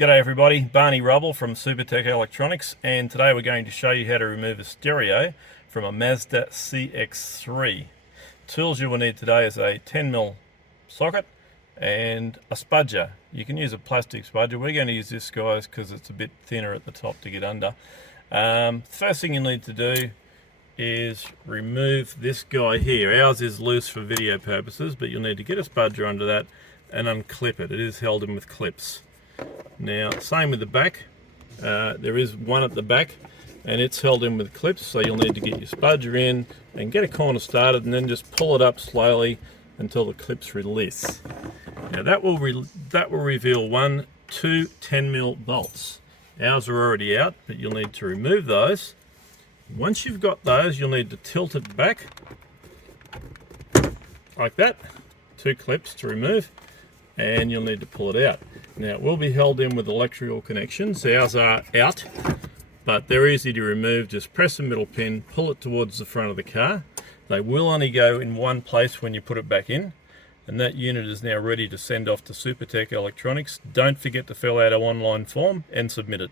G'day everybody, Barney Rubble from Supertech Electronics, and today we're going to show you how to remove a stereo from a Mazda CX-3. Tools you will need today is a 10mm socket and a spudger. You can use a plastic spudger. We're going to use this, guys, because it's a bit thinner at the top to get under. First thing you need to do is remove this guy here. Ours is loose for video purposes, but you'll need to get a spudger under that and unclip it. It is held in with clips. Now, same with the back. There is one at the back and it's held in with clips, so you'll need to get your spudger in and get a corner started and then just pull it up slowly until the clips release. Now that will reveal two 10mm bolts. Ours are already out, but you'll need to remove those. Once you've got those, you'll need to tilt it back like that. 2 clips to remove, and you'll need to pull it out. Now it will be held in with electrical connections. Ours are out, but they're easy to remove. Just press the middle pin, pull it towards the front of the car. They will only go in one place when you put it back in, and that unit is now ready to send off to Supertech Electronics. Don't forget to fill out our online form and submit it.